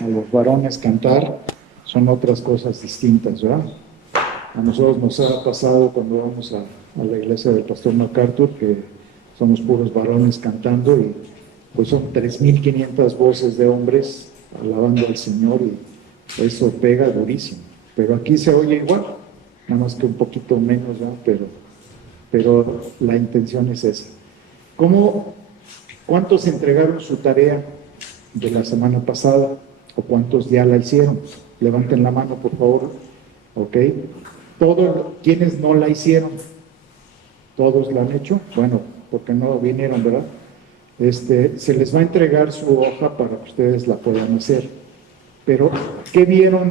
a los varones cantar, son otras cosas distintas, ¿verdad? A nosotros nos ha pasado cuando vamos a la iglesia del pastor MacArthur, que somos puros varones cantando, y pues son 3.500 voces de hombres alabando al Señor, y eso pega durísimo. Pero aquí se oye igual, nada más que un poquito menos, ¿verdad? Pero la intención es esa. ¿Cuántos entregaron su tarea de la semana pasada? ¿O cuántos ya la hicieron? Levanten la mano, por favor. ¿Ok? ¿Quiénes no la hicieron? ¿Todos la han hecho? Bueno, porque no vinieron, ¿verdad? Se les va a entregar su hoja para que ustedes la puedan hacer. Pero, ¿qué vieron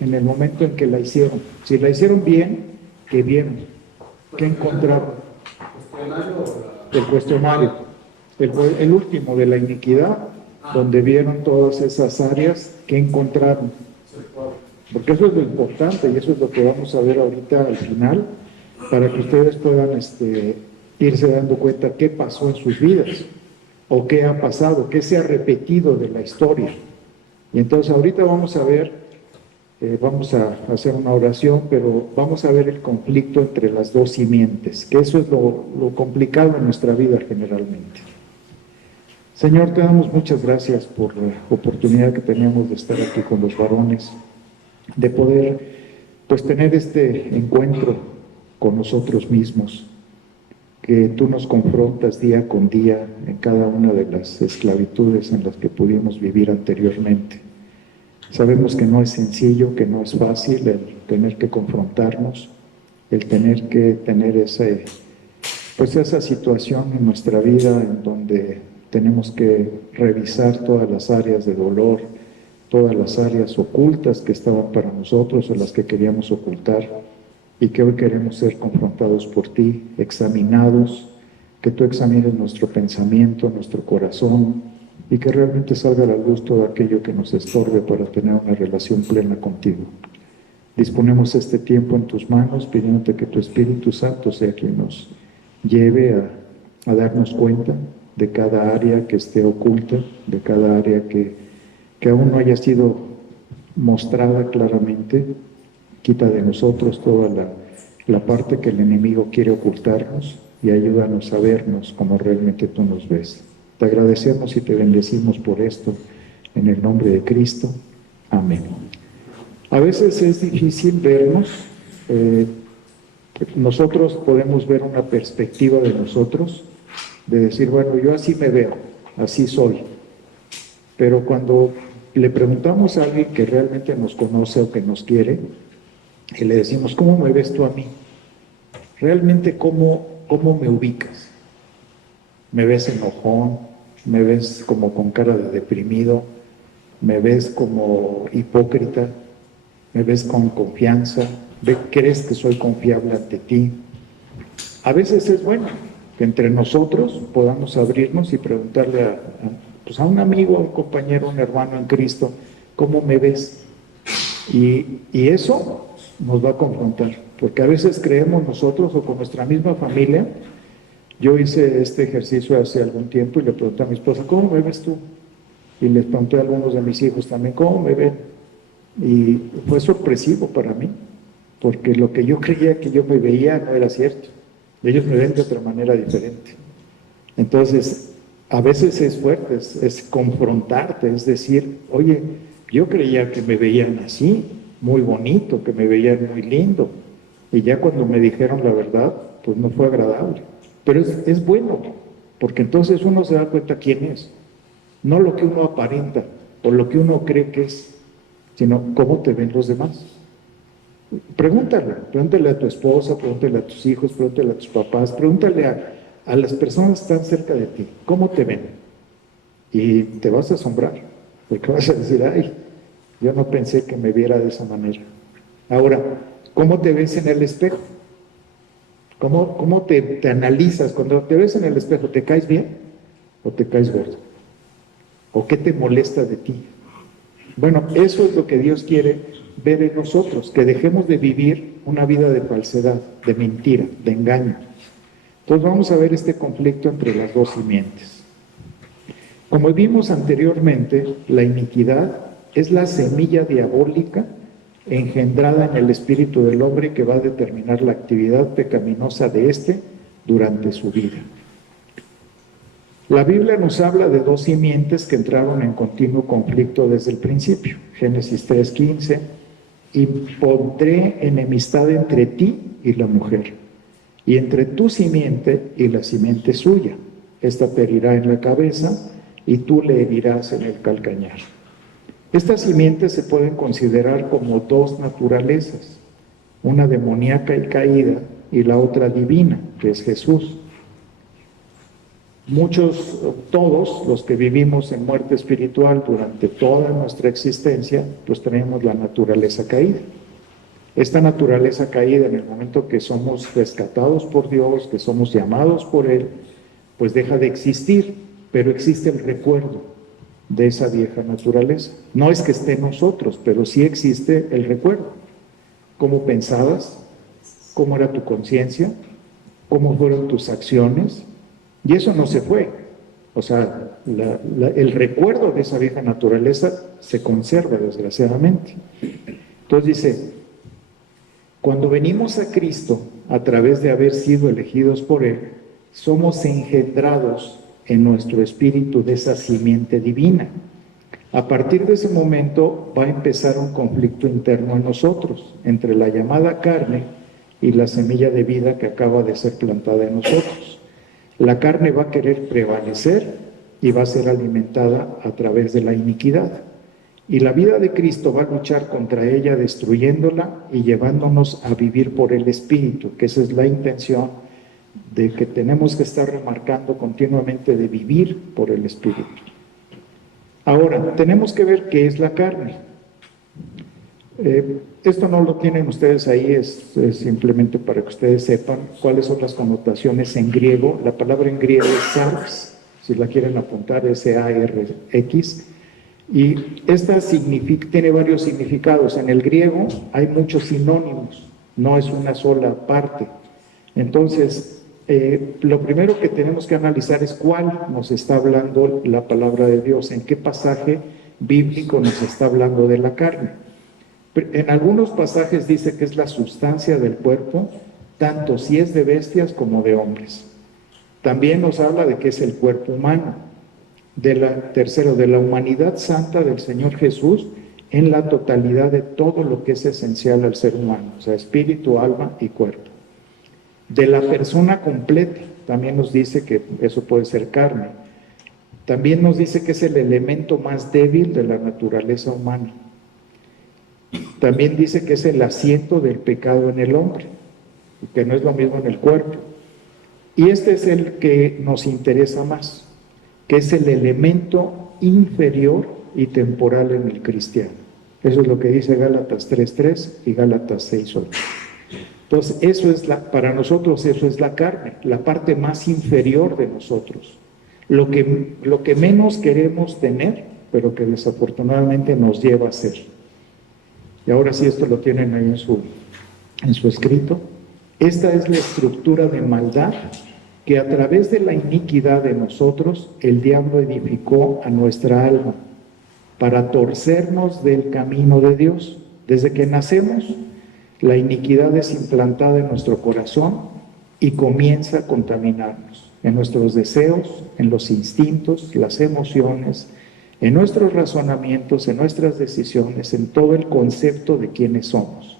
en el momento en que la hicieron? Si la hicieron bien, ¿qué vieron? ¿Qué encontraron? El cuestionario. El último de la iniquidad, donde vieron todas esas áreas, ¿qué encontraron? Porque eso es lo importante y eso es lo que vamos a ver ahorita al final, para que ustedes puedan irse dando cuenta qué pasó en sus vidas, o qué ha pasado, qué se ha repetido de la historia. Y entonces ahorita vamos a ver, vamos a hacer una oración, pero vamos a ver el conflicto entre las dos simientes, que eso es lo complicado en nuestra vida generalmente. Señor, te damos muchas gracias por la oportunidad que tenemos de estar aquí con los varones, de poder pues tener este encuentro con nosotros mismos, que tú nos confrontas día con día en cada una de las esclavitudes en las que pudimos vivir anteriormente. Sabemos que no es sencillo, que no es fácil el tener que confrontarnos, el tener que tener esa situación en nuestra vida en donde tenemos que revisar todas las áreas de dolor, todas las áreas ocultas que estaban para nosotros o las que queríamos ocultar, y que hoy queremos ser confrontados por ti, examinados, que tú examines nuestro pensamiento, nuestro corazón, y que realmente salga a la luz todo aquello que nos estorbe para tener una relación plena contigo. Disponemos este tiempo en tus manos, pidiéndote que tu Espíritu Santo sea quien nos lleve a darnos cuenta de cada área que esté oculta, de cada área que aún no haya sido mostrada claramente. Quita de nosotros toda la parte que el enemigo quiere ocultarnos y ayúdanos a vernos como realmente tú nos ves. Te agradecemos y te bendecimos por esto, en el nombre de Cristo. Amén. A veces es difícil vernos, nosotros podemos ver una perspectiva de nosotros, de decir, bueno, yo así me veo, así soy. Pero cuando le preguntamos a alguien que realmente nos conoce o que nos quiere, y le decimos, ¿cómo me ves tú a mí? Realmente, ¿cómo me ubicas? ¿Me ves enojón? ¿Me ves como con cara de deprimido? ¿Me ves como hipócrita? ¿Me ves con confianza? ¿Crees que soy confiable ante ti? A veces es bueno que entre nosotros podamos abrirnos y preguntarle a un amigo, a un compañero, a un hermano en Cristo, ¿cómo me ves? Y eso nos va a confrontar, porque a veces creemos nosotros o con nuestra misma familia. Yo hice este ejercicio hace algún tiempo y le pregunté a mi esposa, ¿cómo me ves tú? Y les pregunté a algunos de mis hijos también, ¿cómo me ven? Y fue sorpresivo para mí, porque lo que yo creía que yo me veía no era cierto. Ellos me ven de otra manera diferente. Entonces, a veces es fuerte, es confrontarte, es decir, oye, yo creía que me veían así, muy bonito, que me veían muy lindo, y ya cuando me dijeron la verdad, pues no fue agradable. Pero es bueno, porque entonces uno se da cuenta quién es, no lo que uno aparenta o lo que uno cree que es, sino cómo te ven los demás. Pregúntale a tu esposa, pregúntale a tus hijos, pregúntale a tus papás, pregúntale a las personas que están cerca de ti, ¿cómo te ven? Y te vas a asombrar, porque vas a decir, ay, yo no pensé que me viera de esa manera. Ahora, ¿cómo te ves en el espejo? ¿Cómo te analizas? Cuando te ves en el espejo, ¿te caes bien o te caes gordo? ¿O qué te molesta de ti? Bueno, eso es lo que Dios quiere ver en nosotros, que dejemos de vivir una vida de falsedad, de mentira, de engaño. Entonces vamos a ver este conflicto entre las dos simientes. Como vimos anteriormente, la iniquidad es la semilla diabólica engendrada en el espíritu del hombre que va a determinar la actividad pecaminosa de éste durante su vida. La Biblia nos habla de dos simientes que entraron en continuo conflicto desde el principio. Génesis 3:15, y pondré enemistad entre ti y la mujer, y entre tu simiente y la simiente suya. Esta te herirá en la cabeza, y tú le herirás en el calcañar. Estas simientes se pueden considerar como dos naturalezas, una demoníaca y caída, y la otra divina, que es Jesús. Todos los que vivimos en muerte espiritual durante toda nuestra existencia, pues tenemos la naturaleza caída. Esta naturaleza caída, en el momento que somos rescatados por Dios, que somos llamados por Él, pues deja de existir, pero existe el recuerdo de esa vieja naturaleza. No es que esté en nosotros, pero sí existe el recuerdo. ¿Cómo pensabas? ¿Cómo era tu conciencia? ¿Cómo fueron tus acciones? Y eso no se fue. O sea, el recuerdo de esa vieja naturaleza se conserva, desgraciadamente. Entonces dice, cuando venimos a Cristo, a través de haber sido elegidos por Él, somos engendrados en nuestro espíritu de esa simiente divina. A partir de ese momento va a empezar un conflicto interno en nosotros, entre la llamada carne y la semilla de vida que acaba de ser plantada en nosotros. La carne va a querer prevalecer y va a ser alimentada a través de la iniquidad. Y la vida de Cristo va a luchar contra ella, destruyéndola y llevándonos a vivir por el Espíritu, que esa es la intención de que tenemos que estar remarcando continuamente, de vivir por el Espíritu. Ahora, tenemos que ver qué es la carne. Esto no lo tienen ustedes ahí, es simplemente para que ustedes sepan cuáles son las connotaciones en griego. La palabra en griego es sarx, si la quieren apuntar, S-A-R-X, y esta tiene varios significados. En el griego hay muchos sinónimos, no es una sola parte. Entonces, lo primero que tenemos que analizar es cuál nos está hablando la palabra de Dios, en qué pasaje bíblico nos está hablando de la carne. En algunos pasajes dice que es la sustancia del cuerpo, tanto si es de bestias como de hombres. También nos habla de que es el cuerpo humano. Tercero, de la humanidad santa del Señor Jesús en la totalidad de todo lo que es esencial al ser humano, o sea, espíritu, alma y cuerpo. De la persona completa, también nos dice que eso puede ser carne. También nos dice que es el elemento más débil de la naturaleza humana. También dice que es el asiento del pecado en el hombre, que no es lo mismo en el cuerpo. Y este es el que nos interesa más, que es el elemento inferior y temporal en el cristiano. Eso es lo que dice Gálatas 3:3 y Gálatas 6:8. Entonces, para nosotros eso es la carne, la parte más inferior de nosotros. Lo que menos queremos tener, pero que desafortunadamente nos lleva a ser. Y ahora sí, esto lo tienen ahí en su escrito. Esta es la estructura de maldad que a través de la iniquidad de nosotros, el diablo edificó a nuestra alma para torcernos del camino de Dios. Desde que nacemos, la iniquidad es implantada en nuestro corazón y comienza a contaminarnos en nuestros deseos, en los instintos, las emociones, en nuestros razonamientos, en nuestras decisiones, en todo el concepto de quiénes somos,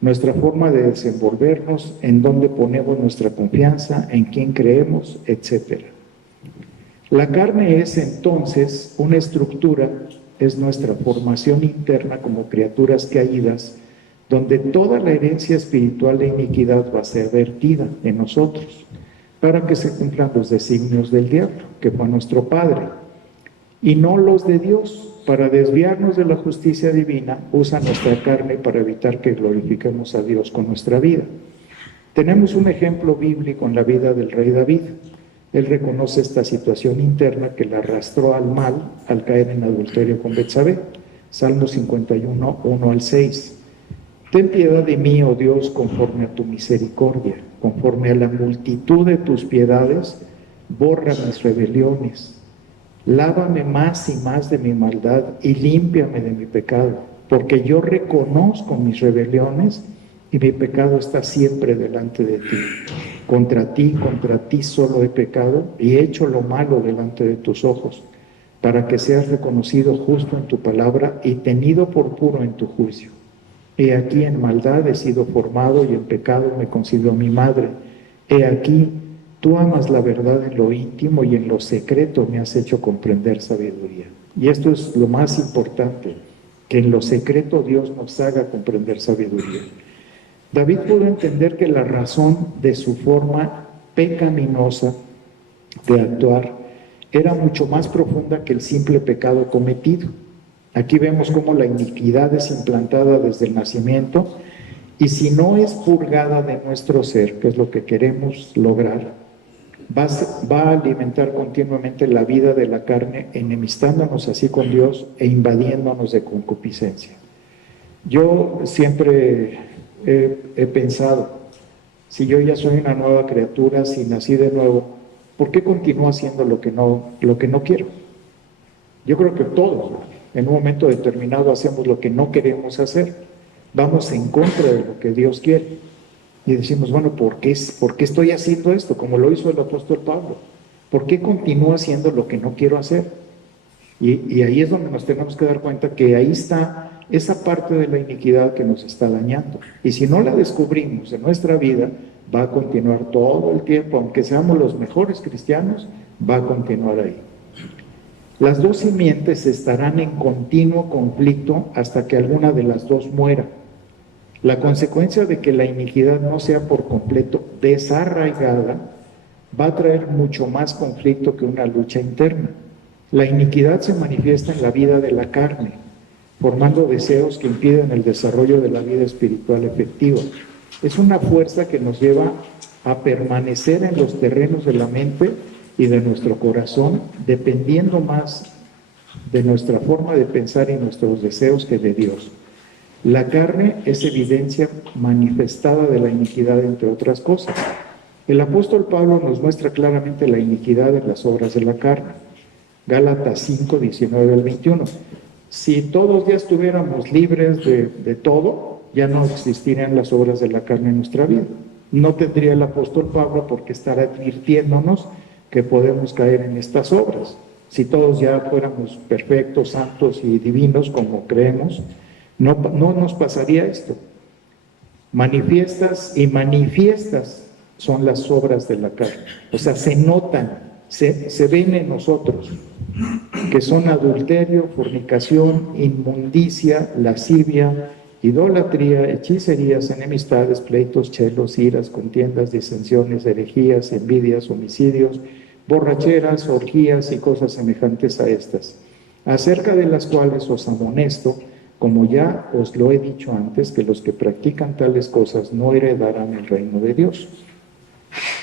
nuestra forma de desenvolvernos, en dónde ponemos nuestra confianza, en quién creemos, etc. La carne es entonces una estructura, es nuestra formación interna como criaturas caídas, donde toda la herencia espiritual de iniquidad va a ser vertida en nosotros, para que se cumplan los designios del diablo, que fue nuestro padre, y no los de Dios. Para desviarnos de la justicia divina, usa nuestra carne para evitar que glorifiquemos a Dios con nuestra vida. Tenemos un ejemplo bíblico en la vida del rey David. Él reconoce esta situación interna que le arrastró al mal al caer en adulterio con Betsabé. Salmo 51, 1-6. Ten piedad de mí, oh Dios, conforme a tu misericordia, conforme a la multitud de tus piedades, borra mis rebeliones. Lávame más y más de mi maldad y límpiame de mi pecado, porque yo reconozco mis rebeliones y mi pecado está siempre delante de ti. Contra ti solo he pecado y he hecho lo malo delante de tus ojos, para que seas reconocido justo en tu palabra y tenido por puro en tu juicio. He aquí en maldad he sido formado y en pecado me concibió mi madre. He aquí, tú amas la verdad en lo íntimo y en lo secreto me has hecho comprender sabiduría. Y esto es lo más importante, que en lo secreto Dios nos haga comprender sabiduría. David pudo entender que la razón de su forma pecaminosa de actuar era mucho más profunda que el simple pecado cometido. Aquí vemos cómo la iniquidad es implantada desde el nacimiento y si no es purgada de nuestro ser, que es lo que queremos lograr, va a alimentar continuamente la vida de la carne, enemistándonos así con Dios e invadiéndonos de concupiscencia. Yo siempre he pensado, si yo ya soy una nueva criatura, si nací de nuevo, ¿por qué continúo haciendo lo que no quiero? Yo creo que todos, en un momento determinado, hacemos lo que no queremos hacer. Vamos en contra de lo que Dios quiere. Y decimos, bueno, ¿por qué estoy haciendo esto? Como lo hizo el apóstol Pablo. ¿Por qué continúo haciendo lo que no quiero hacer? Y ahí es donde nos tenemos que dar cuenta que ahí está esa parte de la iniquidad que nos está dañando. Y si no la descubrimos en nuestra vida, va a continuar todo el tiempo, aunque seamos los mejores cristianos, va a continuar ahí. Las dos simientes estarán en continuo conflicto hasta que alguna de las dos muera. La consecuencia de que la iniquidad no sea por completo desarraigada va a traer mucho más conflicto que una lucha interna. La iniquidad se manifiesta en la vida de la carne, formando deseos que impiden el desarrollo de la vida espiritual efectiva. Es una fuerza que nos lleva a permanecer en los terrenos de la mente y de nuestro corazón, dependiendo más de nuestra forma de pensar y nuestros deseos que de Dios. La carne es evidencia manifestada de la iniquidad, entre otras cosas. El apóstol Pablo nos muestra claramente la iniquidad en las obras de la carne. Gálatas 5, 19 al 21. Si todos ya estuviéramos libres de todo, ya no existirían las obras de la carne en nuestra vida. No tendría el apóstol Pablo por qué estar advirtiéndonos que podemos caer en estas obras. Si todos ya fuéramos perfectos, santos y divinos como creemos, no nos pasaría esto. Manifiestas son las obras de la carne. O sea, se notan, se ven en nosotros, que son adulterio, fornicación, inmundicia, lascivia, idolatría, hechicerías, enemistades, pleitos, celos, iras, contiendas, disensiones, herejías, envidias, homicidios, borracheras, orgías y cosas semejantes a estas, acerca de las cuales os amonesto, como ya os lo he dicho antes, que los que practican tales cosas no heredarán el reino de Dios.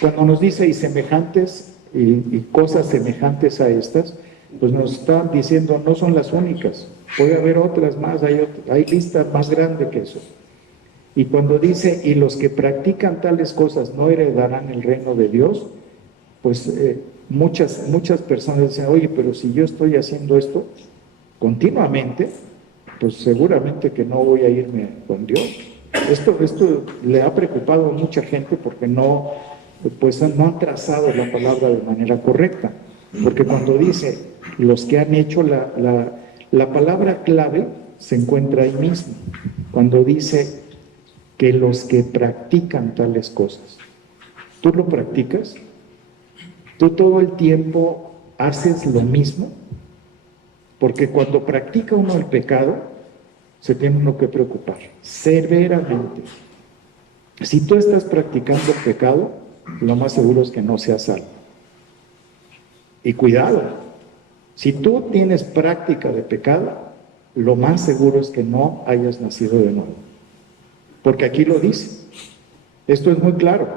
Cuando nos dice y semejantes y cosas semejantes a estas, pues nos están diciendo no son las únicas, puede haber otras más, hay listas más grandes que eso. Y cuando dice y los que practican tales cosas no heredarán el reino de Dios, pues muchas personas dicen, oye, pero si yo estoy haciendo esto continuamente, pues seguramente que no voy a irme con Dios. Esto le ha preocupado a mucha gente porque no han trazado la palabra de manera correcta. Porque cuando dice los que han hecho, la palabra clave se encuentra ahí mismo. Cuando dice que los que practican tales cosas. ¿Tú lo practicas? ¿Tú todo el tiempo haces lo mismo? Porque cuando practica uno el pecado, se tiene uno que preocupar severamente. Si tú estás practicando el pecado, lo más seguro es que no seas salvo. Y cuidado, si tú tienes práctica de pecado, lo más seguro es que no hayas nacido de nuevo. Porque aquí lo dice. Esto es muy claro.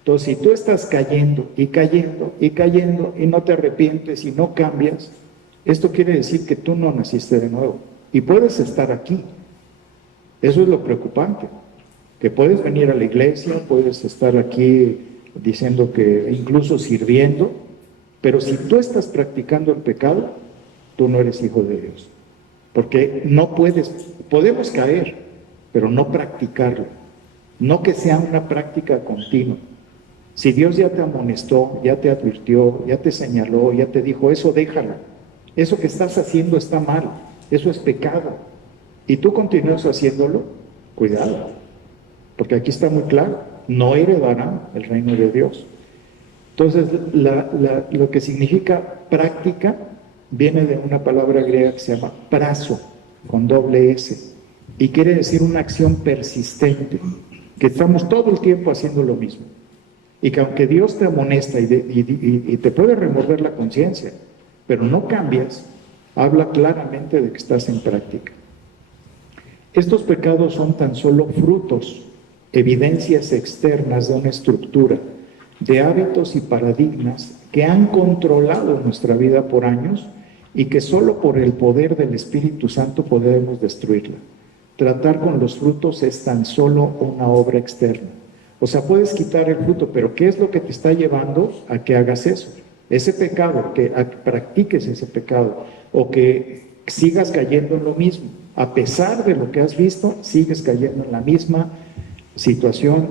Entonces, si tú estás cayendo y cayendo y cayendo y no te arrepientes y no cambias, esto quiere decir que tú no naciste de nuevo. Y puedes estar aquí. Eso es lo preocupante. Que puedes venir a la iglesia, puedes estar aquí diciendo que incluso sirviendo, Pero si tú estás practicando el pecado, tú no eres hijo de Dios. Porque no podemos caer, pero no practicarlo. No que sea una práctica continua. Si Dios ya te amonestó, ya te advirtió, ya te señaló, ya te dijo, eso déjalo. Eso que estás haciendo está mal, eso es pecado. Y tú continúas haciéndolo, cuidado. Porque aquí está muy claro, no heredarán el reino de Dios. Entonces, lo que significa práctica viene de una palabra griega que se llama prazo, con doble S, y quiere decir una acción persistente, que estamos todo el tiempo haciendo lo mismo, y que aunque Dios te amonesta y te puede remover la conciencia, pero no cambias, habla claramente de que estás en práctica. Estos pecados son tan solo frutos, evidencias externas de una estructura, de hábitos y paradigmas que han controlado nuestra vida por años y que solo por el poder del Espíritu Santo podemos destruirla. Tratar con los frutos es tan solo una obra externa. O sea, puedes quitar el fruto, pero ¿qué es lo que te está llevando a que hagas eso? Ese pecado, que practiques ese pecado o que sigas cayendo en lo mismo. A pesar de lo que has visto, sigues cayendo en la misma situación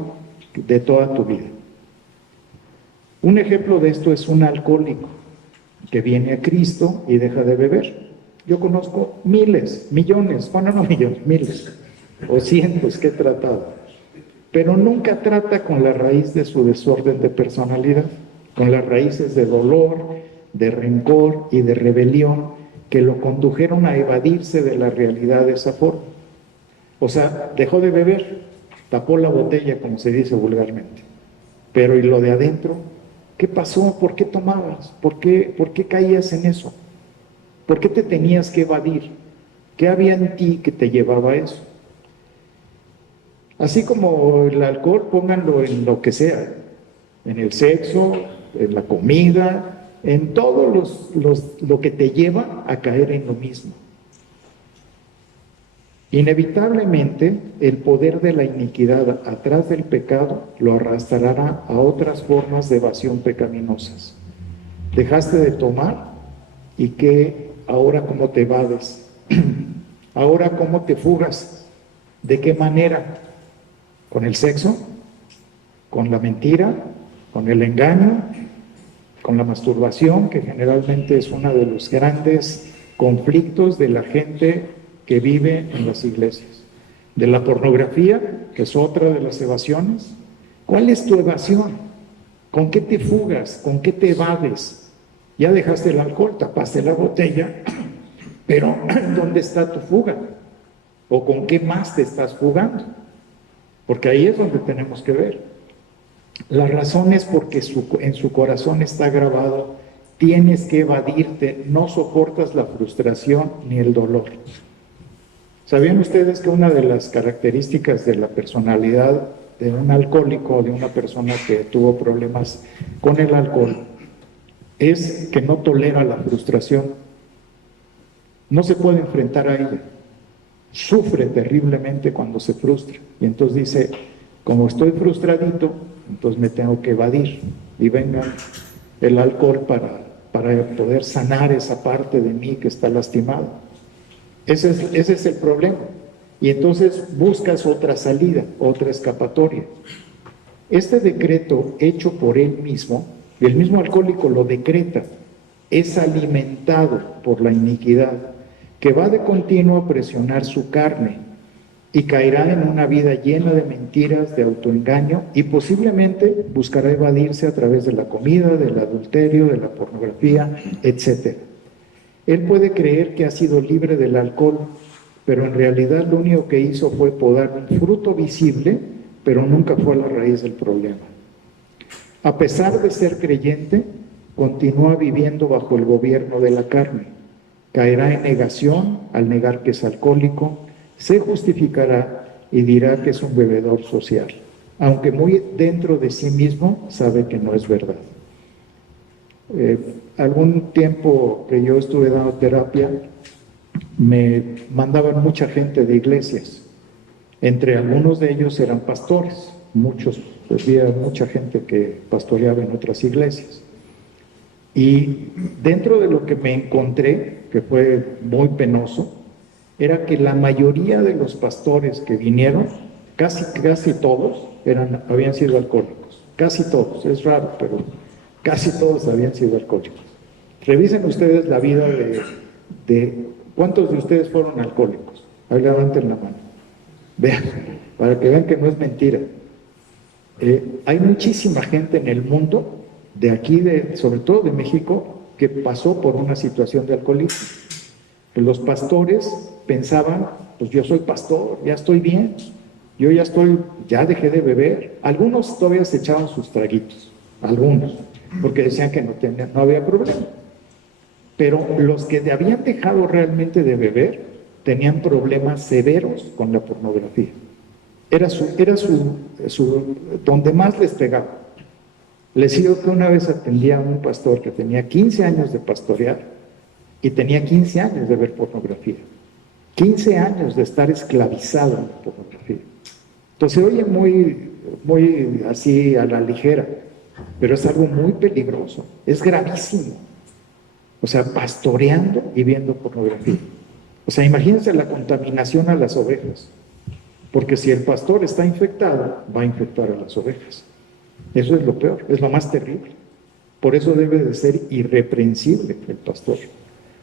de toda tu vida. Un ejemplo de esto es un alcohólico que viene a Cristo y deja de beber. Yo conozco miles, millones, bueno, no millones, miles o cientos que he tratado, pero nunca trata con la raíz de su desorden de personalidad, con las raíces de dolor, de rencor y de rebelión que lo condujeron a evadirse de la realidad de esa forma. O sea, dejó de beber, tapó la botella, como se dice vulgarmente, pero ¿y lo de adentro? ¿Qué pasó? ¿Por qué tomabas? ¿Por qué caías en eso? ¿Por qué te tenías que evadir? ¿Qué había en ti que te llevaba a eso? Así como el alcohol, pónganlo en lo que sea, en el sexo, en la comida, en todo lo que te lleva a caer en lo mismo. Inevitablemente, el poder de la iniquidad atrás del pecado lo arrastrará a otras formas de evasión pecaminosas. Dejaste de tomar y que ahora cómo te evades, ahora cómo te fugas, de qué manera, con el sexo, con la mentira, con el engaño, con la masturbación, que generalmente es uno de los grandes conflictos de la gente que vive en las iglesias. De la pornografía, que es otra de las evasiones. ¿Cuál es tu evasión? ¿Con qué te fugas? ¿Con qué te evades? Ya dejaste el alcohol, tapaste la botella, pero ¿dónde está tu fuga? ¿O con qué más te estás fugando? Porque ahí es donde tenemos que ver. La razón es porque en su corazón está grabado, tienes que evadirte, no soportas la frustración ni el dolor. ¿Sabían ustedes que una de las características de la personalidad de un alcohólico o de una persona que tuvo problemas con el alcohol es que no tolera la frustración? No se puede enfrentar a ella. Sufre terriblemente cuando se frustra. Y entonces dice, como estoy frustradito, entonces me tengo que evadir. Y venga el alcohol para poder sanar esa parte de mí que está lastimada. Ese es el problema. Y entonces buscas otra salida, otra escapatoria. Este decreto hecho por él mismo, y el mismo alcohólico lo decreta, es alimentado por la iniquidad, que va de continuo a presionar su carne y caerá en una vida llena de mentiras, de autoengaño, y posiblemente buscará evadirse a través de la comida, del adulterio, de la pornografía, etc. Él puede creer que ha sido libre del alcohol, pero en realidad lo único que hizo fue podar un fruto visible, pero nunca fue a la raíz del problema. A pesar de ser creyente, continúa viviendo bajo el gobierno de la carne. Caerá en negación al negar que es alcohólico, se justificará y dirá que es un bebedor social, aunque muy dentro de sí mismo sabe que no es verdad. Algún tiempo que yo estuve dando terapia, me mandaban mucha gente de iglesias. Entre algunos de ellos eran pastores, había mucha gente que pastoreaba en otras iglesias. Y dentro de lo que me encontré, que fue muy penoso, era que la mayoría de los pastores que vinieron, casi todos, habían sido alcohólicos. Casi todos, es raro, pero casi todos habían sido alcohólicos. Revisen ustedes la vida de ¿cuántos de ustedes fueron alcohólicos? Ahí levanten la mano. Vean, para que vean que no es mentira. Hay muchísima gente en el mundo, de aquí, sobre todo de México, que pasó por una situación de alcoholismo. Los pastores pensaban, pues yo soy pastor, ya estoy bien, ya dejé de beber. Algunos todavía se echaban sus traguitos, algunos, porque decían que no había problema. Pero los que habían dejado realmente de beber tenían problemas severos con la pornografía. Era donde más les pegaba. Les digo que una vez atendía a un pastor que tenía 15 años de pastorear y tenía 15 años de ver pornografía. 15 años de estar esclavizado en la pornografía. Entonces se oye muy así a la ligera, pero es algo muy peligroso, es gravísimo. O sea, pastoreando y viendo pornografía. O sea, imagínense la contaminación a las ovejas. Porque si el pastor está infectado, va a infectar a las ovejas. Eso es lo peor, es lo más terrible. Por eso debe de ser irreprensible el pastor.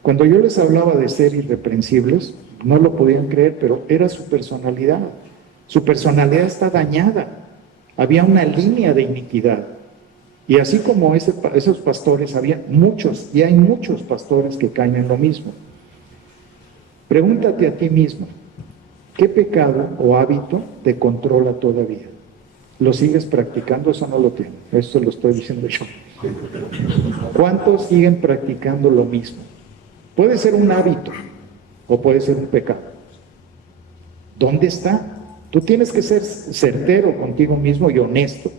Cuando yo les hablaba de ser irreprensibles, no lo podían creer, pero era su personalidad. Su personalidad está dañada. Había una línea de iniquidad. Y así como esos pastores, había muchos, y hay muchos pastores que caen en lo mismo. Pregúntate a ti mismo, ¿qué pecado o hábito te controla todavía? ¿Lo sigues practicando? Eso no lo tiene. Eso lo estoy diciendo yo. ¿Cuántos siguen practicando lo mismo? Puede ser un hábito o puede ser un pecado. ¿Dónde está? Tú tienes que ser certero contigo mismo y honesto.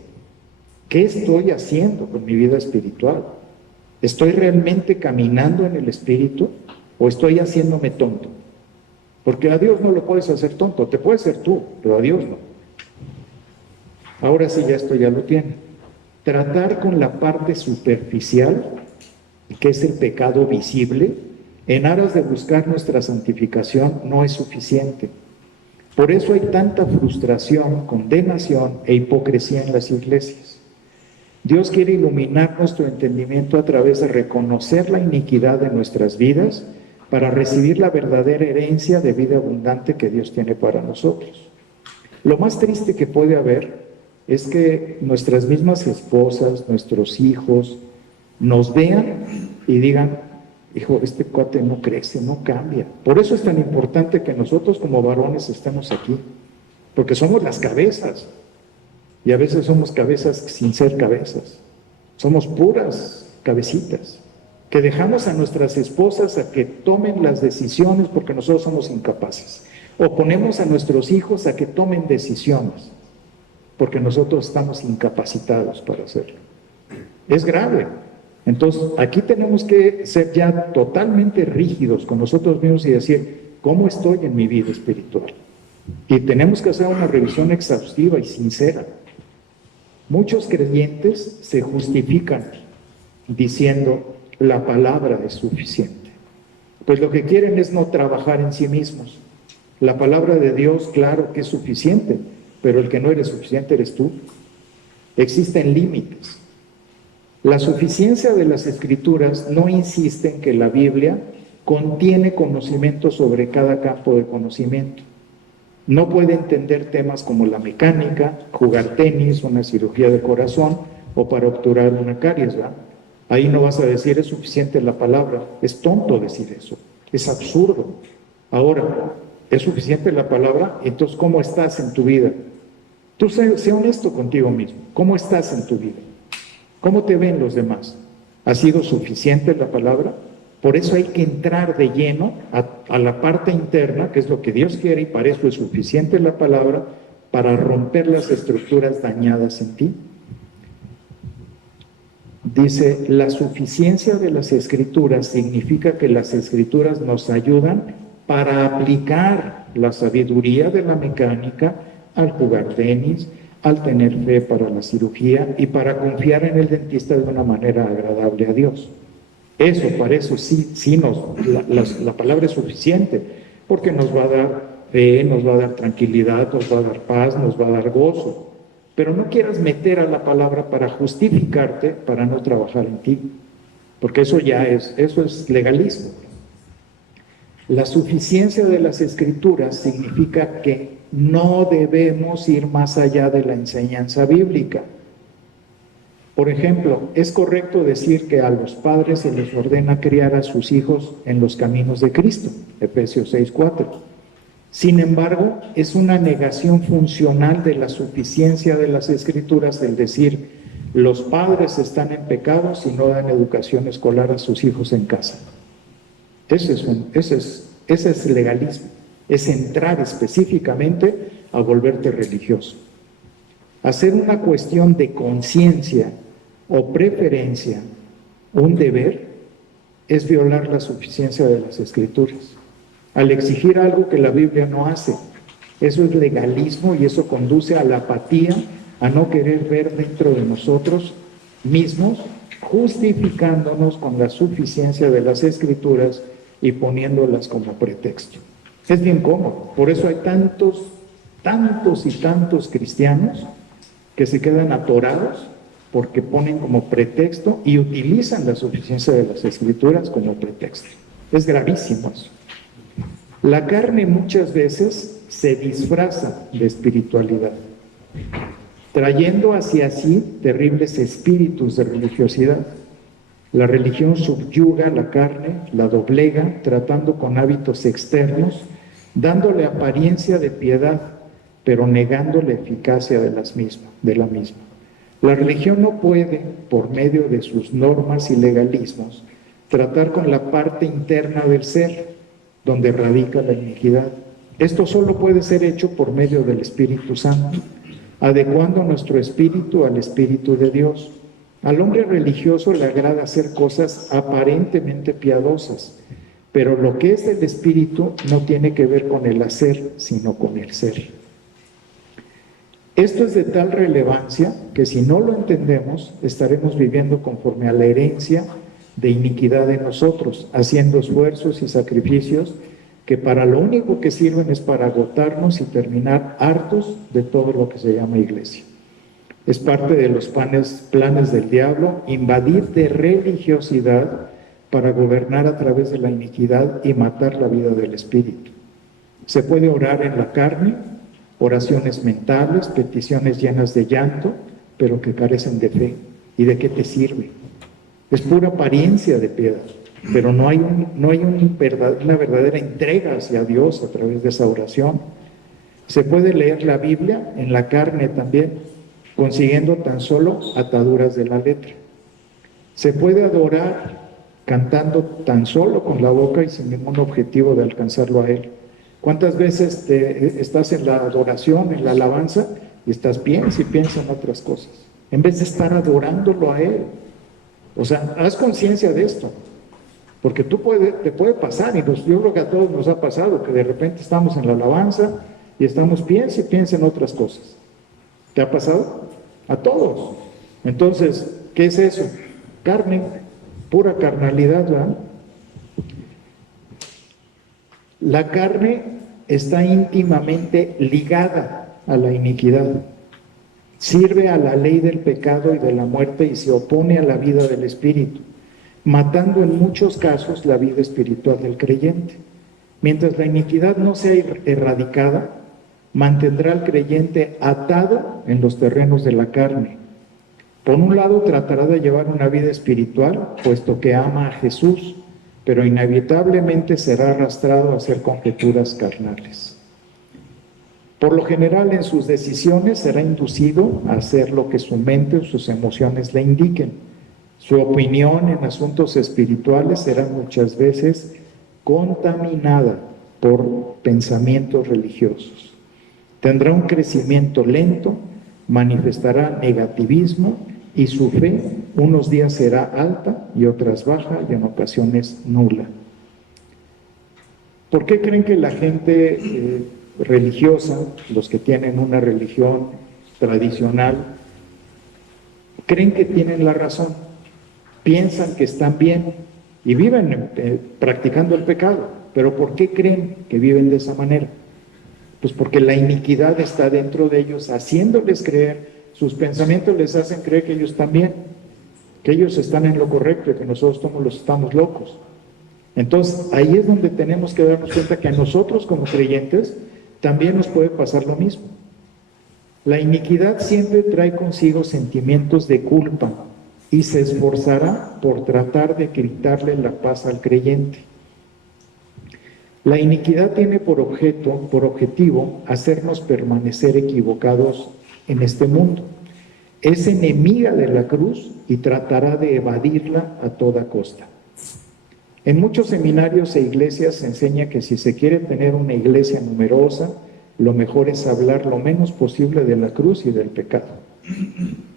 ¿Qué estoy haciendo con mi vida espiritual? ¿Estoy realmente caminando en el espíritu o estoy haciéndome tonto? Porque a Dios no lo puedes hacer tonto, te puedes ser tú, pero a Dios no. Ahora sí, esto ya lo tiene. Tratar con la parte superficial, que es el pecado visible, en aras de buscar nuestra santificación, no es suficiente. Por eso hay tanta frustración, condenación e hipocresía en las iglesias. Dios quiere iluminar nuestro entendimiento a través de reconocer la iniquidad de nuestras vidas para recibir la verdadera herencia de vida abundante que Dios tiene para nosotros. Lo más triste que puede haber es que nuestras mismas esposas, nuestros hijos, nos vean y digan, hijo, este cuate no crece, no cambia. Por eso es tan importante que nosotros como varones estemos aquí, porque somos las cabezas, y a veces somos cabezas sin ser cabezas, somos puras cabecitas, que dejamos a nuestras esposas a que tomen las decisiones porque nosotros somos incapaces, o ponemos a nuestros hijos a que tomen decisiones porque nosotros estamos incapacitados para hacerlo. Es grave. Entonces, aquí tenemos que ser ya totalmente rígidos con nosotros mismos y decir, ¿cómo estoy en mi vida espiritual? Y tenemos que hacer una revisión exhaustiva y sincera. Muchos creyentes se justifican diciendo, la palabra es suficiente. Pues lo que quieren es no trabajar en sí mismos. La palabra de Dios, claro que es suficiente, pero el que no eres suficiente eres tú. Existen límites. La suficiencia de las Escrituras no insiste en que la Biblia contiene conocimiento sobre cada campo de conocimiento. No puede entender temas como la mecánica, jugar tenis, una cirugía de corazón o para obturar una caries, ¿verdad? Ahí no vas a decir es suficiente la palabra. Es tonto decir eso. Es absurdo. Ahora, ¿es suficiente la palabra? Entonces, ¿cómo estás en tu vida? Tú sé honesto contigo mismo. ¿Cómo estás en tu vida? ¿Cómo te ven los demás? ¿Ha sido suficiente la palabra? Por eso hay que entrar de lleno a la parte interna, que es lo que Dios quiere, y para eso es suficiente la palabra, para romper las estructuras dañadas en ti. Dice, la suficiencia de las Escrituras significa que las Escrituras nos ayudan para aplicar la sabiduría de la mecánica al jugar tenis, al tener fe para la cirugía y para confiar en el dentista de una manera agradable a Dios. Eso, para eso sí la palabra es suficiente, porque nos va a dar fe, nos va a dar tranquilidad, nos va a dar paz, nos va a dar gozo. Pero no quieras meter a la palabra para justificarte, para no trabajar en ti, porque eso es legalismo. La suficiencia de las Escrituras significa que no debemos ir más allá de la enseñanza bíblica. Por ejemplo, es correcto decir que a los padres se les ordena criar a sus hijos en los caminos de Cristo, Efesios 6:4. Sin embargo, es una negación funcional de la suficiencia de las Escrituras el decir, los padres están en pecado si no dan educación escolar a sus hijos en casa. Ese es legalismo, es entrar específicamente a volverte religioso. Hacer una cuestión de conciencia o preferencia un deber es violar la suficiencia de las Escrituras. Al exigir algo que la Biblia no hace, eso es legalismo y eso conduce a la apatía, a no querer ver dentro de nosotros mismos, justificándonos con la suficiencia de las Escrituras y poniéndolas como pretexto. Es bien cómodo, por eso hay tantos y tantos cristianos que se quedan atorados porque ponen como pretexto y utilizan la suficiencia de las Escrituras como pretexto. Es gravísimo eso. La carne muchas veces se disfraza de espiritualidad, trayendo hacia sí terribles espíritus de religiosidad. La religión subyuga la carne, la doblega, tratando con hábitos externos, dándole apariencia de piedad, pero negando la eficacia de la misma. La religión no puede, por medio de sus normas y legalismos, tratar con la parte interna del ser, donde radica la iniquidad. Esto solo puede ser hecho por medio del Espíritu Santo, adecuando nuestro espíritu al Espíritu de Dios. Al hombre religioso le agrada hacer cosas aparentemente piadosas, pero lo que es del Espíritu no tiene que ver con el hacer, sino con el ser. Esto es de tal relevancia que si no lo entendemos, estaremos viviendo conforme a la herencia de iniquidad en nosotros, haciendo esfuerzos y sacrificios que para lo único que sirven es para agotarnos y terminar hartos de todo lo que se llama iglesia. Es parte de los planes del diablo invadir de religiosidad para gobernar a través de la iniquidad y matar la vida del espíritu. Se puede orar en la carne, oraciones mentales, peticiones llenas de llanto, pero que carecen de fe. ¿Y de qué te sirve? Es pura apariencia de piedad, pero no hay una verdadera entrega hacia Dios a través de esa oración. Se puede leer la Biblia en la carne también, consiguiendo tan solo ataduras de la letra. Se puede adorar cantando tan solo con la boca y sin ningún objetivo de alcanzarlo a Él. ¿Cuántas veces estás en la adoración, en la alabanza, y estás piensa en otras cosas, en vez de estar adorándolo a Él? O sea, haz conciencia de esto, porque te puede pasar, y yo creo que a todos nos ha pasado, que de repente estamos en la alabanza y estamos piensa en otras cosas. ¿Te ha pasado? A todos. Entonces, ¿qué es eso? Carne, pura carnalidad, ¿verdad? La carne está íntimamente ligada a la iniquidad. Sirve a la ley del pecado y de la muerte y se opone a la vida del espíritu, matando en muchos casos la vida espiritual del creyente. Mientras la iniquidad no sea erradicada, mantendrá al creyente atado en los terrenos de la carne. Por un lado, tratará de llevar una vida espiritual, puesto que ama a Jesús, pero inevitablemente será arrastrado a hacer conjeturas carnales. Por lo general, en sus decisiones será inducido a hacer lo que su mente o sus emociones le indiquen. Su opinión en asuntos espirituales será muchas veces contaminada por pensamientos religiosos. Tendrá un crecimiento lento, manifestará negativismo y su fe unos días será alta y otras baja y en ocasiones nula. ¿Por qué creen que la gente religiosa, los que tienen una religión tradicional, creen que tienen la razón? Piensan que están bien y viven practicando el pecado. ¿Pero por qué creen que viven de esa manera? Pues porque la iniquidad está dentro de ellos, haciéndoles creer, sus pensamientos les hacen creer que ellos también, que ellos están en lo correcto y que nosotros estamos locos. Entonces, ahí es donde tenemos que darnos cuenta que a nosotros como creyentes también nos puede pasar lo mismo. La iniquidad siempre trae consigo sentimientos de culpa y se esforzará por tratar de quitarle la paz al creyente. La iniquidad tiene por objetivo, hacernos permanecer equivocados en este mundo. Es enemiga de la cruz y tratará de evadirla a toda costa. En muchos seminarios e iglesias se enseña que si se quiere tener una iglesia numerosa, lo mejor es hablar lo menos posible de la cruz y del pecado.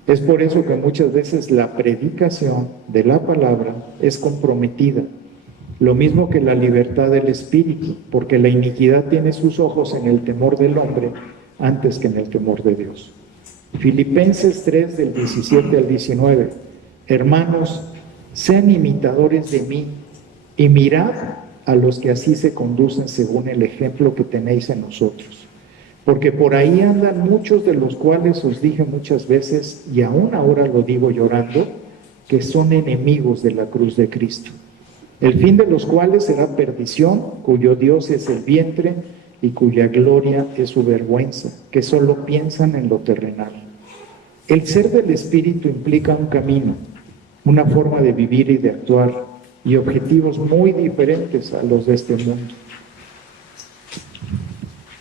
Es por eso que muchas veces la predicación de la palabra es comprometida, lo mismo que la libertad del espíritu, porque la iniquidad tiene sus ojos en el temor del hombre antes que en el temor de Dios. Filipenses 3, del 17 al 19. Hermanos, sean imitadores de mí y mirad a los que así se conducen según el ejemplo que tenéis en nosotros. Porque por ahí andan muchos de los cuales os dije muchas veces, y aún ahora lo digo llorando, que son enemigos de la cruz de Cristo, el fin de los cuales será perdición, cuyo Dios es el vientre y cuya gloria es su vergüenza, que solo piensan en lo terrenal. El ser del Espíritu implica un camino, una forma de vivir y de actuar, y objetivos muy diferentes a los de este mundo.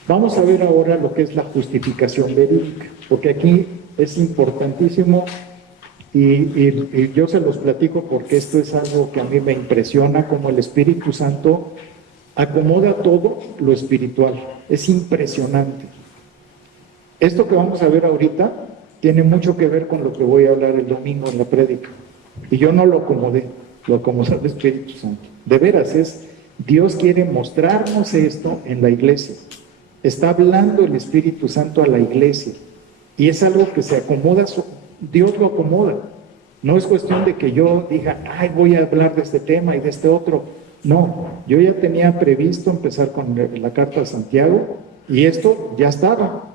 Vamos a ver ahora lo que es la justificación verídica, porque aquí es importantísimo y yo se los platico porque esto es algo que a mí me impresiona, como el Espíritu Santo acomoda todo lo espiritual. Es impresionante. Esto que vamos a ver ahorita tiene mucho que ver con lo que voy a hablar el domingo en la prédica. Y yo no lo acomodé, lo acomodó el Espíritu Santo. De veras, Dios quiere mostrarnos esto en la iglesia. Está hablando el Espíritu Santo a la iglesia. Y es algo que se acomoda, Dios lo acomoda. No es cuestión de que yo diga, ay, voy a hablar de este tema y de este otro. No, yo ya tenía previsto empezar con la carta a Santiago y esto ya estaba.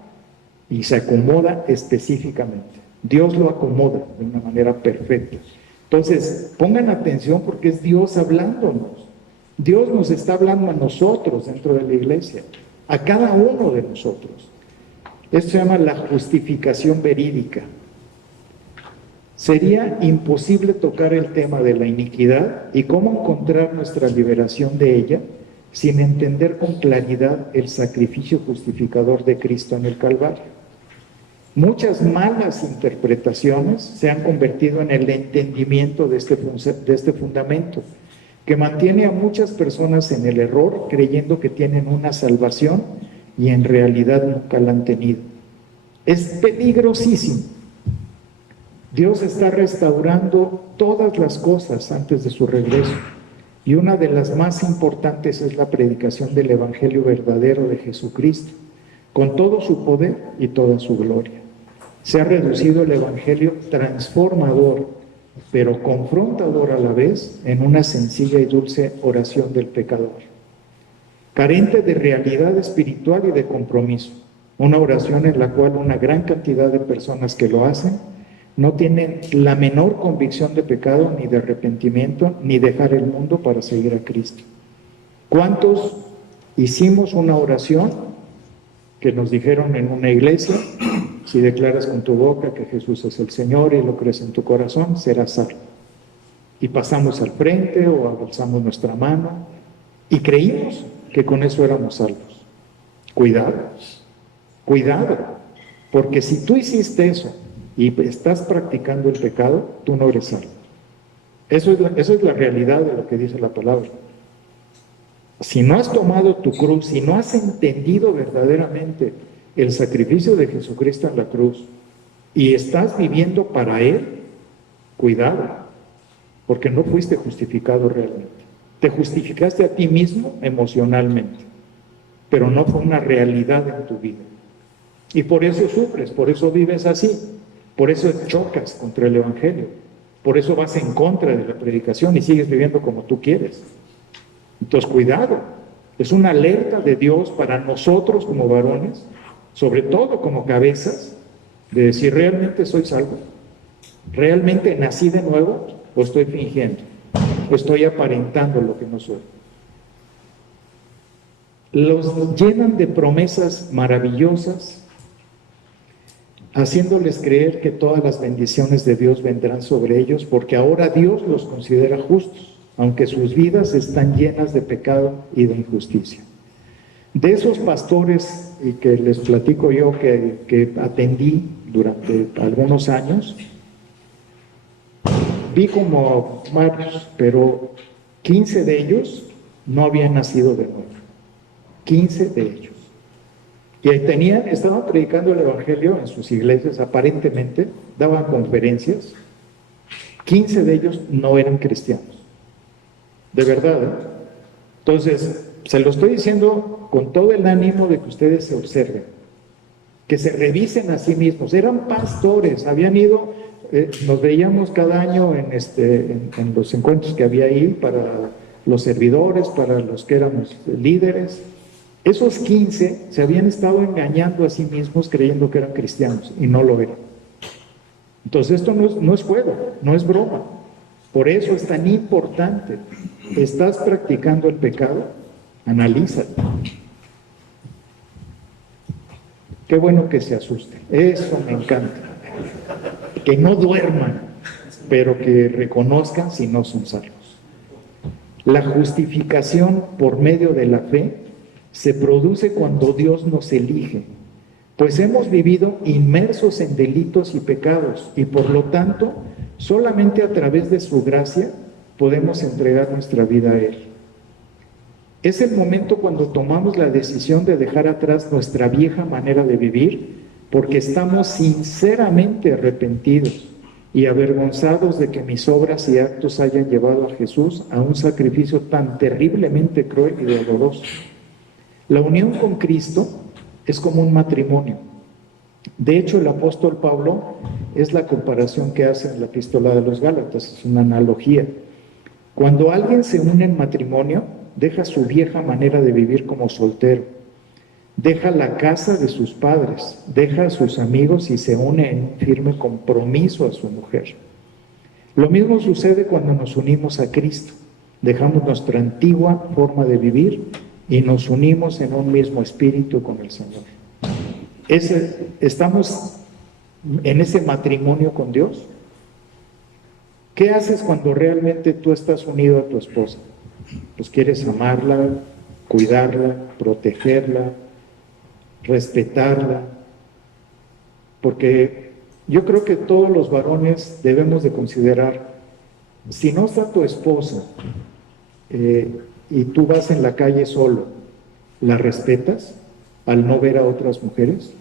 Y se acomoda específicamente. Dios lo acomoda de una manera perfecta. Entonces, pongan atención porque es Dios hablándonos. Dios nos está hablando a nosotros dentro de la iglesia, a cada uno de nosotros. Esto se llama la justificación verídica. Sería imposible tocar el tema de la iniquidad y cómo encontrar nuestra liberación de ella sin entender con claridad el sacrificio justificador de Cristo en el Calvario. Muchas malas interpretaciones se han convertido en el entendimiento de este fundamento, que mantiene a muchas personas en el error, creyendo que tienen una salvación y en realidad nunca la han tenido. Es peligrosísimo. Dios está restaurando todas las cosas antes de su regreso, y una de las más importantes es la predicación del Evangelio verdadero de Jesucristo, con todo su poder y toda su gloria. Se ha reducido el Evangelio transformador, pero confrontador a la vez, en una sencilla y dulce oración del pecador, carente de realidad espiritual y de compromiso. Una oración en la cual una gran cantidad de personas que lo hacen no tienen la menor convicción de pecado, ni de arrepentimiento, ni dejar el mundo para seguir a Cristo. ¿Cuántos hicimos una oración que nos dijeron en una iglesia? Si declaras con tu boca que Jesús es el Señor y lo crees en tu corazón, serás salvo. Y pasamos al frente o alzamos nuestra mano y creímos que con eso éramos salvos. Cuidado, cuidado, porque si tú hiciste eso y estás practicando el pecado, tú no eres salvo. Eso es la realidad de lo que dice la palabra. Si no has tomado tu cruz, si no has entendido verdaderamente el sacrificio de Jesucristo en la cruz y estás viviendo para Él, cuidado, porque no fuiste justificado realmente. Te justificaste a ti mismo emocionalmente, pero no fue una realidad en tu vida. Y por eso sufres, por eso vives así, por eso chocas contra el Evangelio, Por eso vas en contra de la predicación y sigues viviendo como tú quieres. Entonces, cuidado. Es una alerta de Dios para nosotros como varones, sobre todo como cabezas, de decir, ¿realmente soy salvo? ¿Realmente nací de nuevo? ¿O estoy fingiendo? ¿O estoy aparentando lo que no soy? Los llenan de promesas maravillosas, haciéndoles creer que todas las bendiciones de Dios vendrán sobre ellos, porque ahora Dios los considera justos, aunque sus vidas están llenas de pecado y de injusticia. De esos pastores y que les platico yo que atendí durante algunos años, vi como varios, pero 15 de ellos no habían nacido de nuevo. 15 de ellos. Y ahí estaban predicando el Evangelio en sus iglesias, aparentemente, daban conferencias. 15 de ellos no eran cristianos. De verdad, ¿eh? Entonces, se lo estoy diciendo con todo el ánimo de que ustedes se observen, que se revisen a sí mismos. Eran pastores, habían ido, nos veíamos cada año en los encuentros que había ahí para los servidores, para los que éramos líderes. Esos 15 se habían estado engañando a sí mismos creyendo que eran cristianos y no lo eran. Entonces esto no es juego, no es broma. Por eso es tan importante. ¿Estás practicando el pecado? Analízalo. Qué bueno que se asusten. Eso me encanta. Que no duerman, pero que reconozcan si no son salvos. La justificación por medio de la fe se produce cuando Dios nos elige, pues hemos vivido inmersos en delitos y pecados y por lo tanto solamente a través de su gracia podemos entregar nuestra vida a Él. Es el momento cuando tomamos la decisión de dejar atrás nuestra vieja manera de vivir porque estamos sinceramente arrepentidos y avergonzados de que mis obras y actos hayan llevado a Jesús a un sacrificio tan terriblemente cruel y doloroso. La unión con Cristo es como un matrimonio. De hecho, el apóstol Pablo es la comparación que hace en la epístola de los Gálatas, es una analogía. Cuando alguien se une en matrimonio, deja su vieja manera de vivir como soltero, deja la casa de sus padres, deja a sus amigos y se une en un firme compromiso a su mujer. Lo mismo sucede cuando nos unimos a Cristo, dejamos nuestra antigua forma de vivir y nos unimos en un mismo espíritu con el Señor. Estamos en ese matrimonio con Dios. ¿Qué haces cuando realmente tú estás unido a tu esposa? Pues quieres amarla, cuidarla, protegerla, respetarla, porque yo creo que todos los varones debemos de considerar, si no está tu esposa, y tú vas en la calle solo, ¿la respetas al no ver a otras mujeres?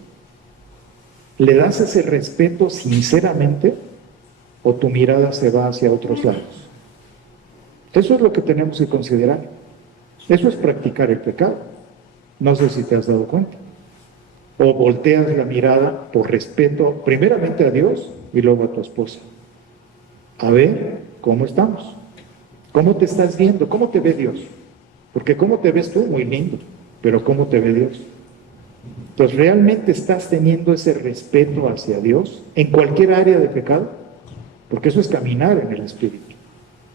¿Le das ese respeto sinceramente o tu mirada se va hacia otros lados? Eso es lo que tenemos que considerar. Eso es practicar el pecado. No sé si te has dado cuenta. O volteas la mirada por respeto primeramente a Dios y luego a tu esposa. A ver, ¿cómo estamos? ¿Cómo te estás viendo? ¿Cómo te ve Dios? Porque cómo te ves tú, muy lindo, pero ¿cómo te ve Dios? Entonces, ¿realmente estás teniendo ese respeto hacia Dios en cualquier área de pecado? Porque eso es caminar en el Espíritu.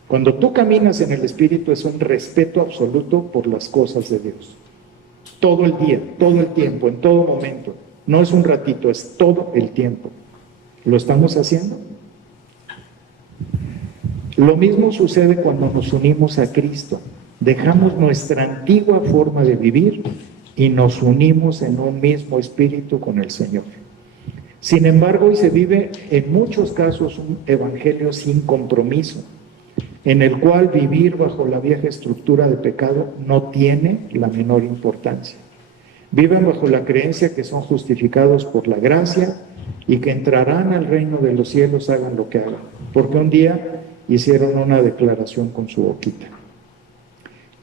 Cuando tú caminas en el Espíritu es un respeto absoluto por las cosas de Dios. Todo el día, todo el tiempo, en todo momento. No es un ratito, es todo el tiempo. ¿Lo estamos haciendo? Lo mismo sucede cuando nos unimos a Cristo. Dejamos nuestra antigua forma de vivir y nos unimos en un mismo espíritu con el Señor. Sin embargo, hoy se vive en muchos casos un evangelio sin compromiso, en el cual vivir bajo la vieja estructura de pecado no tiene la menor importancia. Viven bajo la creencia que son justificados por la gracia y que entrarán al reino de los cielos hagan lo que hagan, porque un día hicieron una declaración con su boquita.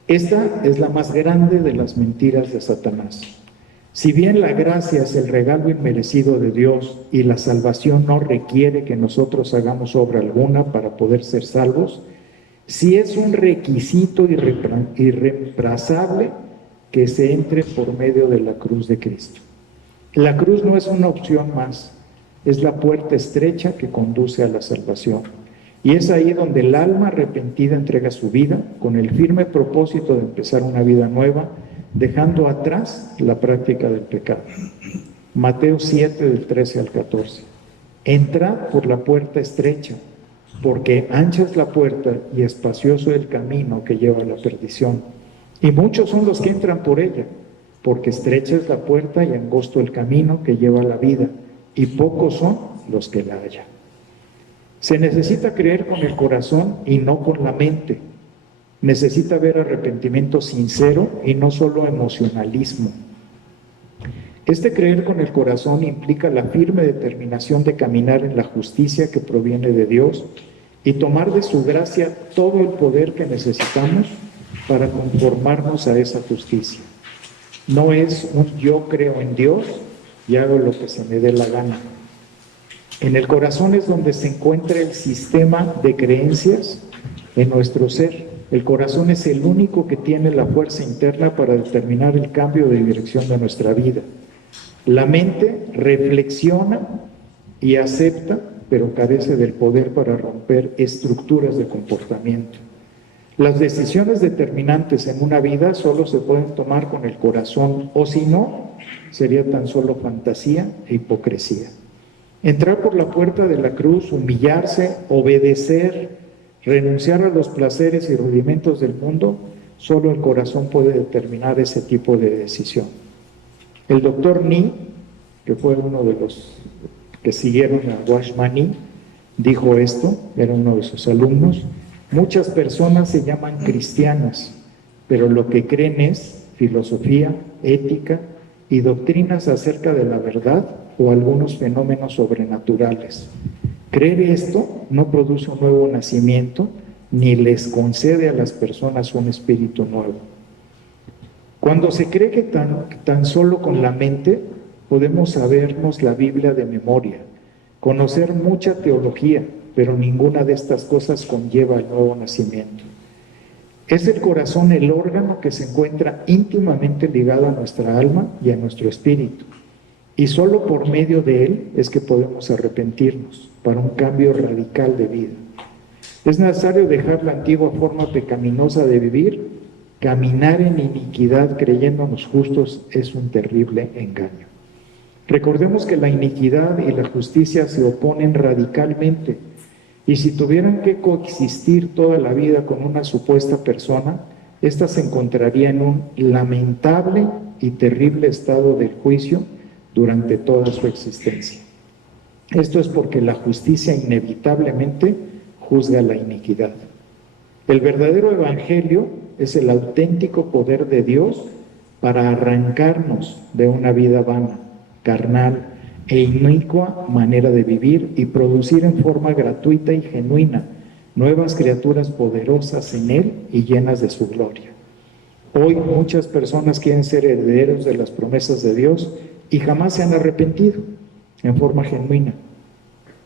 Esta es la más grande de las mentiras de Satanás. Si bien la gracia es el regalo inmerecido de Dios y la salvación no requiere que nosotros hagamos obra alguna para poder ser salvos, sí es un requisito irreemplazable que se entre por medio de la cruz de Cristo. La cruz no es una opción más, es la puerta estrecha que conduce a la salvación. Y es ahí donde el alma arrepentida entrega su vida con el firme propósito de empezar una vida nueva, dejando atrás la práctica del pecado. Mateo 7, del 13 al 14. Entrad por la puerta estrecha, porque ancha es la puerta y espacioso el camino que lleva a la perdición. Y muchos son los que entran por ella, porque estrecha es la puerta y angosto el camino que lleva a la vida, y pocos son los que la hallan. Se necesita creer con el corazón y no con la mente. Necesita haber arrepentimiento sincero y no solo emocionalismo. Este creer con el corazón implica la firme determinación de caminar en la justicia que proviene de Dios y tomar de su gracia todo el poder que necesitamos para conformarnos a esa justicia. No es un yo creo en Dios y hago lo que se me dé la gana. En el corazón es donde se encuentra el sistema de creencias en nuestro ser. El corazón es el único que tiene la fuerza interna para determinar el cambio de dirección de nuestra vida. La mente reflexiona y acepta, pero carece del poder para romper estructuras de comportamiento. Las decisiones determinantes en una vida solo se pueden tomar con el corazón, o si no, sería tan solo fantasía e hipocresía. Entrar por la puerta de la cruz, humillarse, obedecer, renunciar a los placeres y rudimentos del mundo, solo el corazón puede determinar ese tipo de decisión. El doctor Nee, que fue uno de los que siguieron a Watchman Nee, dijo esto, era uno de sus alumnos: muchas personas se llaman cristianas, pero lo que creen es filosofía, ética y doctrinas acerca de la verdad o algunos fenómenos sobrenaturales. Creer esto no produce un nuevo nacimiento ni les concede a las personas un espíritu nuevo. Cuando se cree que tan solo con la mente podemos sabernos la Biblia de memoria, conocer mucha teología, pero ninguna de estas cosas conlleva el nuevo nacimiento. Es el corazón el órgano que se encuentra íntimamente ligado a nuestra alma y a nuestro espíritu. Y solo por medio de él es que podemos arrepentirnos para un cambio radical de vida. Es necesario dejar la antigua forma pecaminosa de vivir. Caminar en iniquidad creyéndonos justos es un terrible engaño. Recordemos que la iniquidad y la justicia se oponen radicalmente, y si tuvieran que coexistir toda la vida con una supuesta persona, ésta se encontraría en un lamentable y terrible estado del juicio durante toda su existencia. Esto es porque la justicia inevitablemente juzga la iniquidad. El verdadero evangelio es el auténtico poder de Dios para arrancarnos de una vida vana, carnal e inicua manera de vivir y producir en forma gratuita y genuina nuevas criaturas poderosas en Él y llenas de su gloria. Hoy muchas personas quieren ser herederos de las promesas de Dios y jamás se han arrepentido en forma genuina.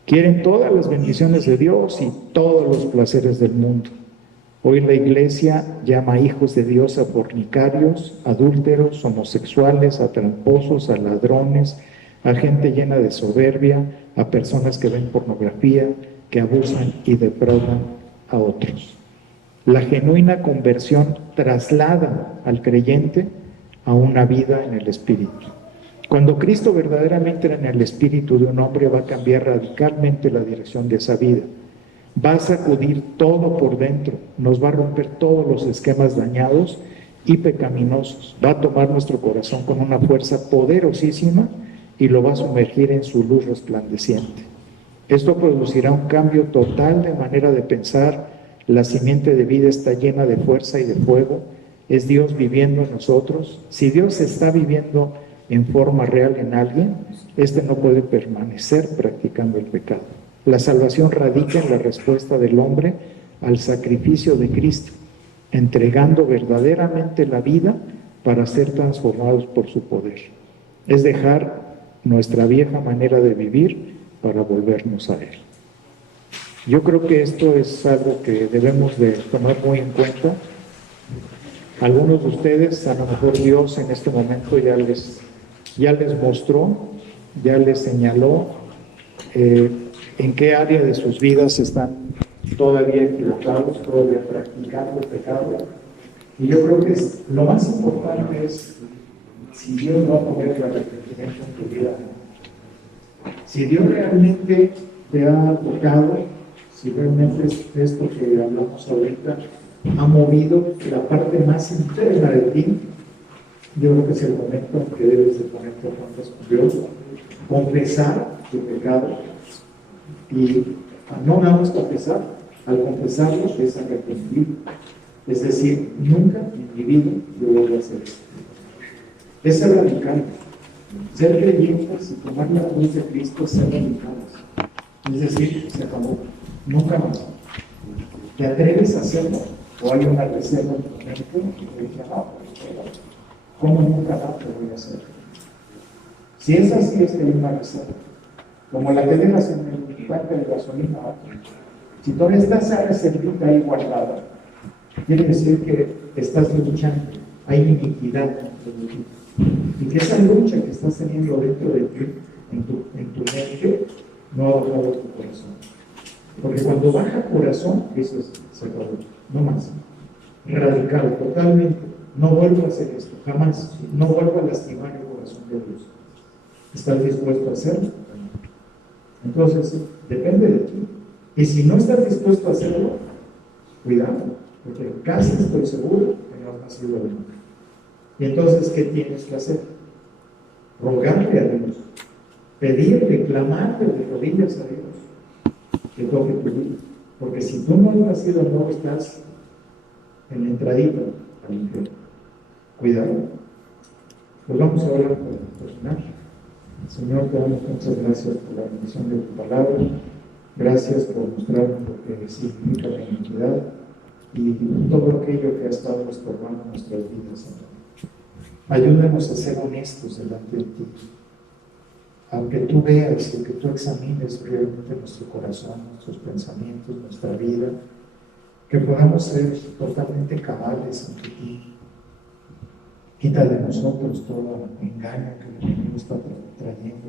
Quieren todas las bendiciones de Dios y todos los placeres del mundo. Hoy la iglesia llama a hijos de Dios a fornicarios, adúlteros, homosexuales, a tramposos, a ladrones, a gente llena de soberbia, a personas que ven pornografía, que abusan y defraudan a otros. La genuina conversión traslada al creyente a una vida en el Espíritu. Cuando Cristo verdaderamente entra en el espíritu de un hombre, va a cambiar radicalmente la dirección de esa vida. Va a sacudir todo por dentro, nos va a romper todos los esquemas dañados y pecaminosos. Va a tomar nuestro corazón con una fuerza poderosísima y lo va a sumergir en su luz resplandeciente. Esto producirá un cambio total de manera de pensar. La simiente de vida está llena de fuerza y de fuego. Es Dios viviendo en nosotros. Si Dios está viviendo en forma real en alguien, este no puede permanecer practicando el pecado. La salvación radica en la respuesta del hombre al sacrificio de Cristo, entregando verdaderamente la vida para ser transformados por su poder. es dejar nuestra vieja manera de vivir para volvernos a Él. Yo creo que esto es algo que debemos de tomar muy en cuenta. Algunos de ustedes, a lo mejor Dios en este momento ya les mostró, ya les señaló en qué área de sus vidas están todavía equivocados, todavía practicando pecado. Y yo creo que lo más importante es si Dios va a poner el arrepentimiento en tu vida. Si Dios realmente te ha tocado, si realmente esto que hablamos ahorita ha movido la parte más interna de ti, yo creo que es el momento en que debes de ponerte a cuentas con Dios, confesar tu pecado y no nada más confesar, al confesarlo es arrepentir. Es decir, nunca en mi vida yo voy a hacer esto. Es ser radical. Ser creyentes y tomar la cruz de Cristo es ser radicales. Es decir, se acabó. Nunca más. ¿Te atreves a hacerlo? ¿O hay una reserva en tu mente que dice, no, ¿cómo nunca más lo voy a hacer? Si es así, es que hay una reserva. Como la que dejas en el tanque de gasolina. Si todavía está esa reservita ahí guardada, quiere decir que estás luchando. Hay iniquidad dentro de ti. Y que esa lucha que estás teniendo dentro de ti, en tu mente, no ha bajado tu corazón. Porque cuando baja corazón, eso se acabó. No más. Radical, totalmente. No vuelvo a hacer esto, jamás. No vuelvo a lastimar el corazón de Dios. ¿Estás dispuesto a hacerlo? Entonces, depende de ti. Y si no estás dispuesto a hacerlo, cuidado, porque casi estoy seguro que no has nacido de nuevo. Y entonces, ¿qué tienes que hacer? Rogarle a Dios, pedirle, clamarle de rodillas a Dios que toque tu vida. Porque si tú no has nacido de nuevo, estás en la entradita al infierno. Cuidado. Pues vamos a hablar con el personaje. Señor, te damos muchas gracias por la bendición de tu palabra. Gracias por mostrarnos lo que significa la iniquidad y todo aquello que ha estado estorbando nuestras vidas, Señor. Ayúdanos a ser honestos delante de ti. Aunque tú veas y que tú examines realmente nuestro corazón, nuestros pensamientos, nuestra vida, que podamos ser totalmente cabales ante ti. Quita de nosotros todo engaño que el enemigo está trayendo.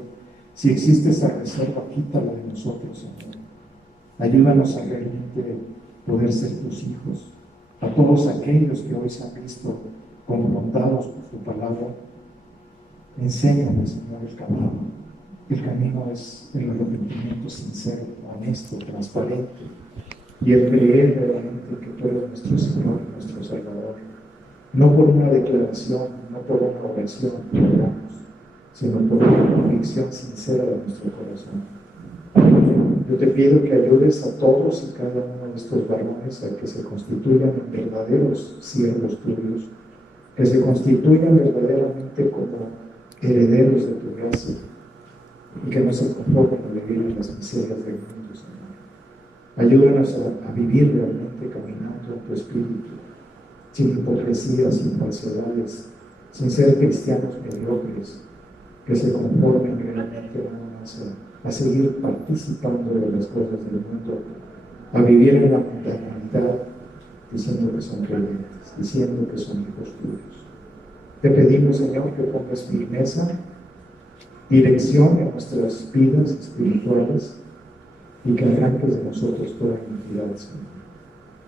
Si existe esa reserva, quítala de nosotros, Señor. Ayúdanos a realmente poder ser tus hijos. A todos aquellos que hoy se han visto confrontados por tu palabra, enséñame, Señor, el camino. El camino es el arrepentimiento sincero, honesto, transparente, y el creer realmente que tú eres nuestro Señor y nuestro Salvador. No por una declaración, no por una oración que hagamos, sino por una convicción sincera de nuestro corazón. Yo te pido que ayudes a todos y cada uno de estos varones a que se constituyan en verdaderos siervos tuyos, que se constituyan verdaderamente como herederos de tu gracia y que no se conformen a vivir en las miserias del mundo, Señor. Ayúdanos a vivir realmente caminando en tu espíritu, sin hipocresías, sin falsedades, sin ser cristianos mediocres, que se conformen realmente a seguir participando de las cosas del mundo, a vivir en la mundanalidad, diciendo que son creyentes, diciendo que son hijos tuyos. Te pedimos, Señor, que pongas firmeza, dirección en nuestras vidas espirituales y que arranques de nosotros toda iniquidad, Señor.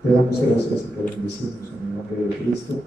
Te damos gracias y te bendecimos en el nombre de Cristo.